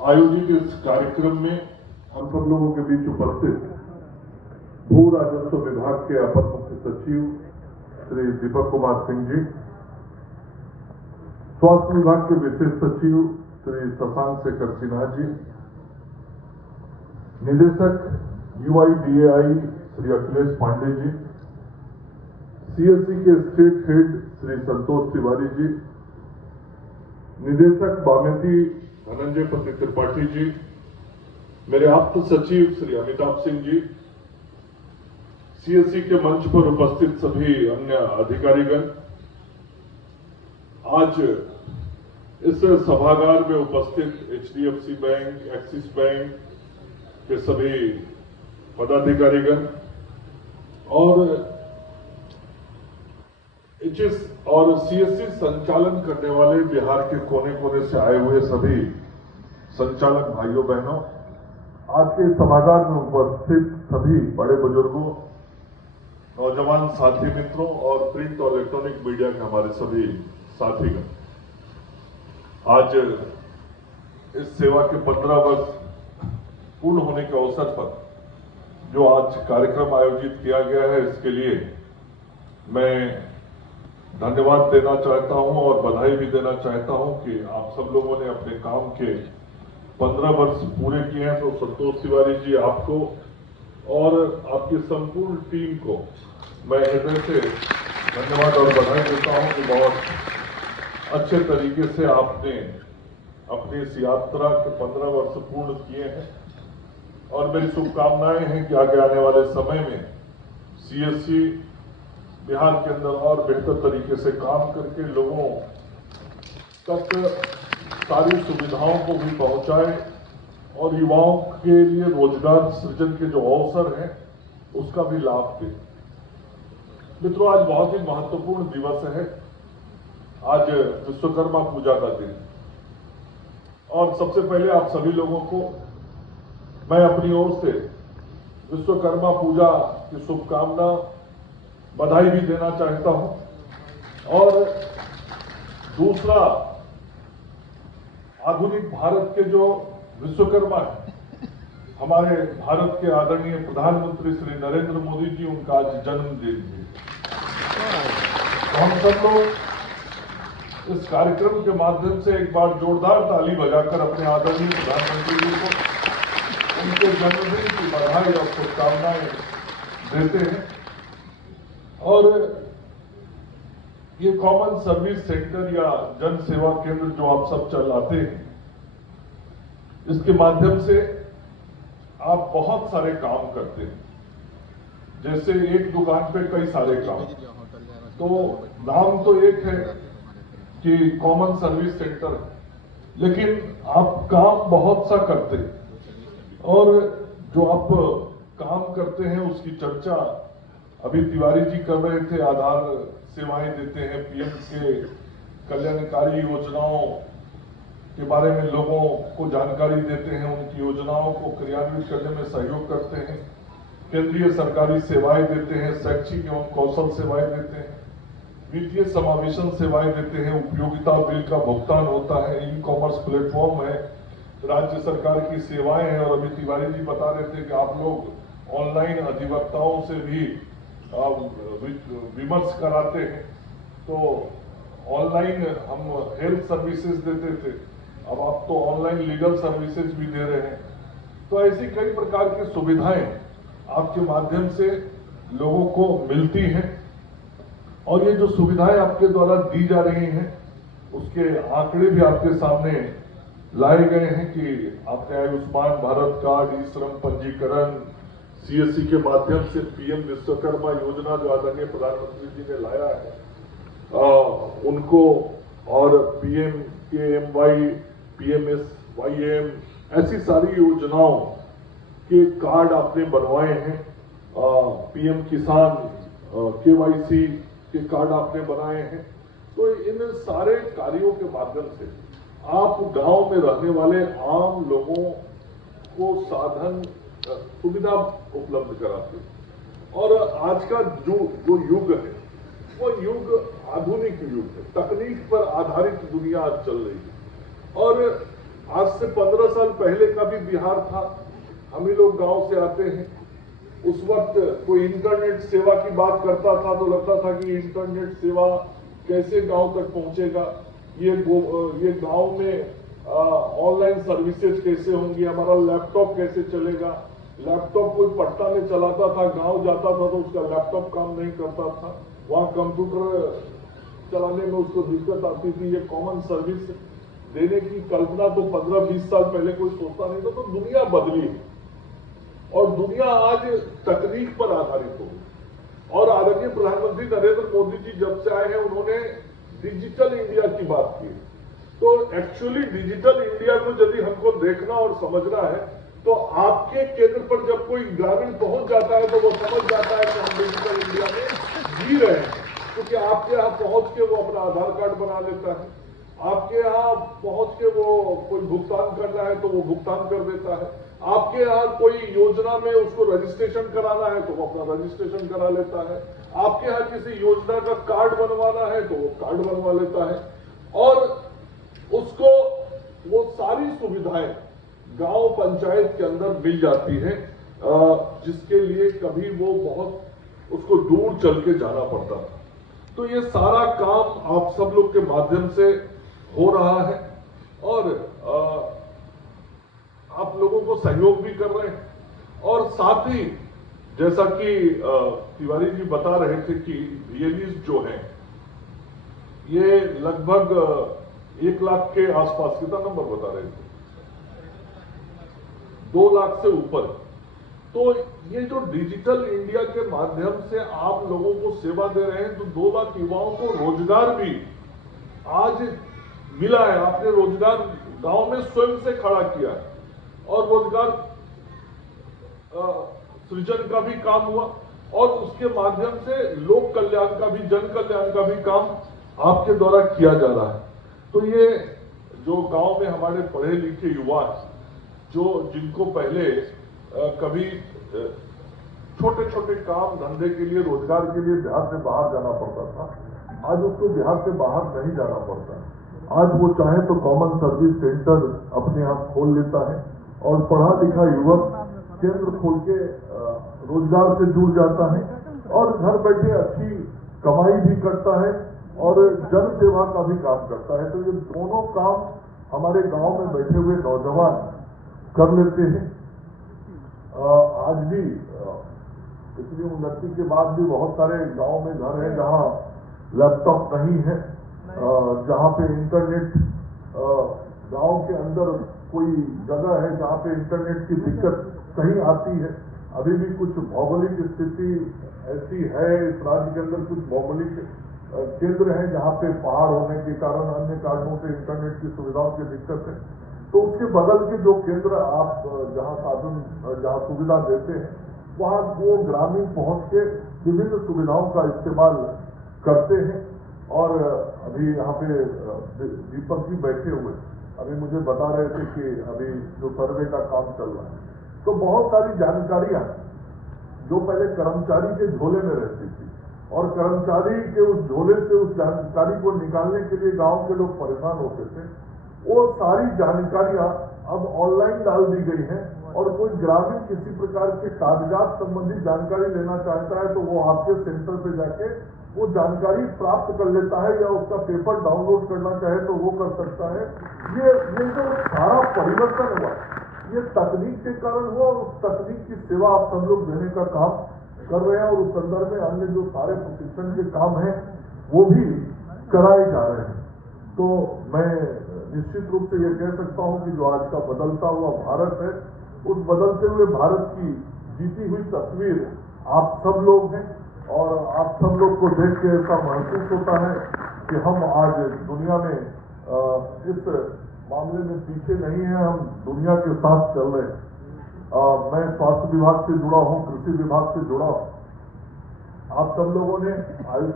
आयोजित इस कार्यक्रम में हम सब लोगों के बीच उपस्थित भू राजस्व विभाग के अपर मुख्य सचिव श्री दीपक कुमार सिंह जी, स्वास्थ्य विभाग के विशेष सचिव श्री शशांक शेखर सिन्हा जी, निदेशक UIDAI श्री अखिलेश पांडे जी, CSC के स्टेट हेड श्री संतोष तिवारी जी, निदेशक बामेती धनंजय पति त्रिपाठी जी, मेरे आप्त सचिव श्री अमिताभ सिंह जी, CSC के मंच पर उपस्थित सभी अन्य अधिकारीगण, आज इस सभागार में उपस्थित HDFC बैंक, एक्सिस बैंक के सभी पदाधिकारीगण और CSC संचालन करने वाले बिहार के कोने कोने से आए हुए सभी संचालक भाइयों बहनों, आज के सभागार में उपस्थित सभी बड़े बुजुर्गों, नौजवान साथी मित्रों और प्रिंट और इलेक्ट्रॉनिक मीडिया के हमारे सभी साथीगण, आज इस सेवा के 15 वर्ष पूर्ण होने के अवसर पर जो आज कार्यक्रम आयोजित किया गया है, इसके लिए मैं धन्यवाद देना चाहता हूं और बधाई भी देना चाहता हूं कि आप सब लोगों ने अपने काम के 15 वर्ष पूरे किए हैं। तो संतोष तिवारी जी, आपको और आपकी संपूर्ण टीम को मैं हृदय से धन्यवाद और बधाई देता हूं कि बहुत अच्छे तरीके से आपने अपनी इस यात्रा के 15 वर्ष पूर्ण किए हैं और मेरी शुभकामनाएं हैं कि आगे आने वाले समय में CSC बिहार के अंदर और बेहतर तरीके से काम करके लोगों तक सारी सुविधाओं को भी पहुंचाए और युवाओं के लिए रोजगार सृजन के जो अवसर हैं उसका भी लाभ दे। मित्रों, आज बहुत ही महत्वपूर्ण दिवस है। आज विश्वकर्मा पूजा का दिन और सबसे पहले आप सभी लोगों को मैं अपनी ओर से विश्वकर्मा पूजा की शुभकामना बधाई भी देना चाहता हूं। और दूसरा, आधुनिक भारत के जो विश्वकर्मा है, हमारे भारत के आदरणीय प्रधानमंत्री श्री नरेंद्र मोदी जी, उनका आज जन्मदिन है। तो हम सब लोग इस कार्यक्रम के माध्यम से एक बार जोरदार ताली बजाकर अपने आदरणीय प्रधानमंत्री जी को उनके जन्मदिन की बधाई और शुभकामनाएं देते हैं। और ये कॉमन सर्विस सेंटर या जन सेवा केंद्र जो आप सब चलाते हैं, इसके माध्यम से आप बहुत सारे काम करते हैं। जैसे एक दुकान पे कई सारे काम, तो नाम तो एक है कि कॉमन सर्विस सेंटर, लेकिन आप काम बहुत सा करते हैं और जो आप काम करते हैं उसकी चर्चा अभी तिवारी जी कर रहे थे। आधार सेवाएं देते हैं, PM के कल्याणकारी योजनाओं के बारे में लोगों को जानकारी देते हैं, उनकी योजनाओं को क्रियान्वित करने में सहयोग करते हैं, केंद्रीय सरकारी सेवाएं देते हैं, शैक्षिक एवं कौशल सेवाएं देते हैं, वित्तीय समावेशन सेवाएं देते हैं, उपयोगिता बिल का भुगतान होता है, ई-कॉमर्स प्लेटफॉर्म है, राज्य सरकार की सेवाएं हैं। और अभी तिवारी जी बता रहे थे कि आप लोग ऑनलाइन अधिवक्ताओं से भी विमर्श कराते हैं। तो ऑनलाइन हम हेल्थ सर्विसेज देते थे, अब आप तो ऑनलाइन लीगल सर्विसेज भी दे रहे हैं। तो ऐसी कई प्रकार की सुविधाएं आपके माध्यम से लोगों को मिलती हैं और ये जो सुविधाएं आपके द्वारा दी जा रही हैं उसके आंकड़े भी आपके सामने लाए गए हैं कि आपने आयुष्मान भारत कार्ड, ई-श्रम पंजीकरण, CSC के माध्यम से PM विश्वकर्मा योजना जो आदरणीय प्रधानमंत्री जी ने लाया है उनको, और PMKMY, PMSYM, ऐसी सारी योजनाओं के कार्ड आपने बनवाए हैं। PM किसान KYC के कार्ड आपने बनाए हैं। तो इन सारे कार्यों के माध्यम से आप गांव में रहने वाले आम लोगों को साधन सुविधा उपलब्ध कराते हैं। और आज का जो युग है वो युग आधुनिक युग है, तकनीक पर आधारित दुनिया आज चल रही है। और आज से 15 साल पहले का भी बिहार था। हम ही लोग गांव से आते हैं। उस वक्त कोई इंटरनेट सेवा की बात करता था तो लगता था कि इंटरनेट सेवा कैसे गांव तक पहुंचेगा, ये गांव में ऑनलाइन सर्विसेज कैसे होंगी, हमारा लैपटॉप कैसे चलेगा। लैपटॉप कोई पट्टा में चलाता था, गांव जाता था तो उसका लैपटॉप काम नहीं करता था, वहां कंप्यूटर चलाने में उसको दिक्कत आती थी। ये कॉमन सर्विस देने की कल्पना तो 15-20 साल पहले कोई सोचता नहीं था। तो दुनिया बदली है और दुनिया आज तकनीक पर आधारित हो गई। और आदरणीय प्रधानमंत्री नरेंद्र मोदी जी जब से आए हैं उन्होंने डिजिटल इंडिया की बात की। तो एक्चुअली डिजिटल इंडिया को यदि हमको देखना और समझना है तो आपके केंद्र पर जब कोई ग्रामीण पहुंच जाता है तो वो समझ जाता है कि हम डिजिटल इंडिया में जी रहे हैं, क्योंकि आपके यहाँ पहुंच के वो अपना आधार कार्ड बना लेता है, आपके यहाँ पहुंच के वो कोई भुगतान करना है तो वो भुगतान कर देता है, आपके यहाँ कोई योजना में उसको रजिस्ट्रेशन कराना है तो वो अपना रजिस्ट्रेशन करा लेता है, आपके यहाँ किसी योजना का कार्ड बनवाना है तो वो कार्ड बनवा लेता है। और उसको वो सारी सुविधाएं गांव पंचायत के अंदर मिल जाती है, जिसके लिए कभी वो बहुत उसको दूर चल के जाना पड़ता था। तो ये सारा काम आप सब लोग के माध्यम से हो रहा है और आप लोगों को सहयोग भी कर रहे हैं। और साथ ही जैसा कि तिवारी जी बता रहे थे कि रियलीज जो है ये लगभग 1 लाख के आसपास, कितना नंबर बता रहे थे, 2 लाख से ऊपर। तो ये जो डिजिटल इंडिया के माध्यम से आप लोगों को सेवा दे रहे हैं तो 2 लाख युवाओं को रोजगार भी आज मिला है। आपने रोजगार गांव में स्वयं से खड़ा किया है और रोजगार सृजन का भी काम हुआ और उसके माध्यम से लोक कल्याण का भी, जन कल्याण का भी काम आपके द्वारा किया जा रहा है। तो ये जो गांव में हमारे पढ़े लिखे युवा जिनको पहले कभी छोटे छोटे काम धंधे के लिए, रोजगार के लिए बिहार से बाहर जाना पड़ता था, आज उसको बिहार से बाहर नहीं जाना पड़ता। आज वो चाहे तो कॉमन सर्विस सेंटर अपने आप खोल लेता है और पढ़ा लिखा युवक केंद्र खोल के रोजगार से जुड़ जाता है और घर बैठे अच्छी कमाई भी करता है और जन सेवा का भी काम करता है। तो ये दोनों काम हमारे गांव में बैठे हुए नौजवान कर लेते हैं। आज भी इतनी उन्नति के बाद भी बहुत सारे गांव में घर हैं जहां लैपटॉप नहीं है, जहां पे इंटरनेट, गांव के अंदर कोई जगह है जहां पे इंटरनेट की दिक्कत कहीं आती है। अभी भी कुछ भौगोलिक स्थिति ऐसी है इस राज्य के अंदर, कुछ भौगोलिक केंद्र हैं जहां पे पहाड़ होने के कारण, अन्य कारणों से इंटरनेट की सुविधाओं की दिक्कत है। तो उसके बगल के जो केंद्र आप जहां साधन, जहां सुविधा देते हैं, वहां वो ग्रामीण पहुंच के विभिन्न सुविधाओं का इस्तेमाल करते हैं। और अभी यहाँ पे दीपक जी बैठे हुए अभी मुझे बता रहे थे कि अभी जो सर्वे का काम चल रहा है, तो बहुत सारी जानकारियां जो पहले कर्मचारी के झोले में रहती थी और कर्मचारी के उस झोले से उस जानकारी को निकालने के लिए गांव के लोग परेशान होते थे, वो सारी जानकारियां अब ऑनलाइन डाल दी गई हैं। और कोई ग्रामीण किसी प्रकार के कागजात संबंधी जानकारी लेना चाहता है तो वो आपके सेंटर पे जाके वो जानकारी प्राप्त कर लेता है, या उसका पेपर डाउनलोड करना चाहे तो वो कर सकता है। ये जो सारा परिवर्तन हुआ ये तकनीक के कारण हुआ और उस तकनीक की सेवा आप सब लोग देने का काम कर रहे हैं और उस संदर्भ में अन्य जो सारे प्रशिक्षण के काम हैं वो भी कराए जा रहे हैं। तो मैं निश्चित रूप से ये कह सकता हूं कि जो आज का बदलता हुआ भारत है, उस बदलते हुए भारत की जीती हुई तस्वीर आप सब लोग हैं और आप सब लोग को देख के ऐसा महसूस होता है कि हम आज दुनिया में इस मामले में पीछे नहीं है, हम दुनिया के साथ चल रहे हैं। मैं स्वास्थ्य विभाग से जुड़ा हूं, कृषि विभाग से जुड़ा हूं। आप सब लोगों ने